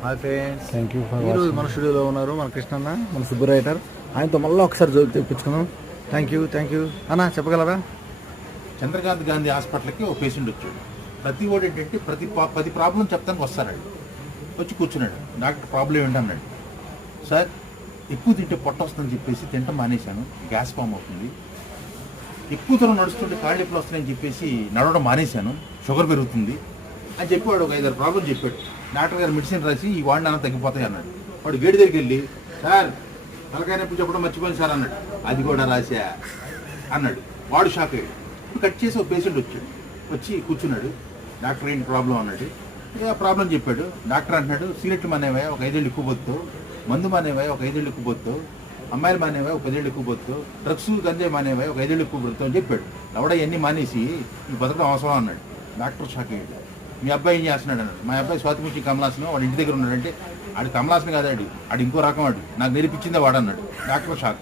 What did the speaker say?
Hi friends, thank you for ఈరోజు మన స్టూడియోలో ఉన్నారు మన కృష్ణన్న, మన సుబ్బు రైటర్. ఆయనతో మళ్ళీ ఒకసారి జోక్ తెప్పించుకున్నాం. థ్యాంక్ యూ అన్న, చెప్పగలరా? చంద్రకాంత్ గాంధీ హాస్పిటల్కి ఒక పేషెంట్ వచ్చాడు. ప్రతి వాడు ఏంటంటే 10 ప్రాబ్లం చెప్తానికి వస్తారండి. వచ్చి కూర్చున్నాడు. Doctor problem ఏంటన్నాడు. సార్, ఎక్కువ తింటే పొట్ట వస్తుందని చెప్పేసి తింటాం మానేశాను, గ్యాస్ ఫామ్ అవుతుంది. ఎక్కువ దూరం నడుస్తుంటే కాళ్ళు ఎప్పుడు వస్తున్నాయని చెప్పేసి నడవడం మానేశాను, షుగర్ పెరుగుతుంది అని చెప్పి వాడు ఒక 5-6 ప్రాబ్లం చెప్పాడు. డాక్టర్ గారు మెడిసిన్ రాసి ఈ వాడిని అన్న తగ్గిపోతాయి అన్నాడు. వాడు గేడి దగ్గరికి వెళ్ళి, సార్ తలకాయ నొప్పి చెప్పడం మర్చిపోయింది సార్ అన్నాడు. అది కూడా రాసా అన్నాడు. వాడు షాక్ అయ్యాడు. కట్ చేసి ఒక పేషెంట్ వచ్చాడు. వచ్చి కూర్చున్నాడు. డాక్టర్ ఏంటి ప్రాబ్లం అన్నాడు. ఇక ప్రాబ్లం చెప్పాడు. డాక్టర్ అంటున్నాడు, సిగరెట్లు మానేవా ఒక 5 ఏళ్ళు ఎక్కువ పోతావు, మందు మానేవా ఒక 5 ఏళ్ళు ఎక్కువ పోతావు, అమ్మాయిలు మానేవా ఒక 10 ఏళ్ళు ఎక్కువ పోతావు, డ్రగ్స్ గంజాయి మానేవా ఒక 5 ఏళ్ళు ఎక్కువ పోతావు అని చెప్పాడు. లవడ ఇవన్నీ మానేసి ఈ బతకడం అవసరం అన్నాడు. డాక్టర్ షాక్ అయ్యాడు. మీ అబ్బాయి ఏం చేస్తున్నాడు అన్నాడు. మా అబ్బాయి స్వాతిముఖి కమలాసనం, వాడు ఇంటి దగ్గర ఉన్నాడంటే ఆడు కమలాసనం కాదాడు, ఆడు ఇంకో రకం వాడు, నాకు నేర్పించిందే వాడు అన్నాడు. Doctor shock.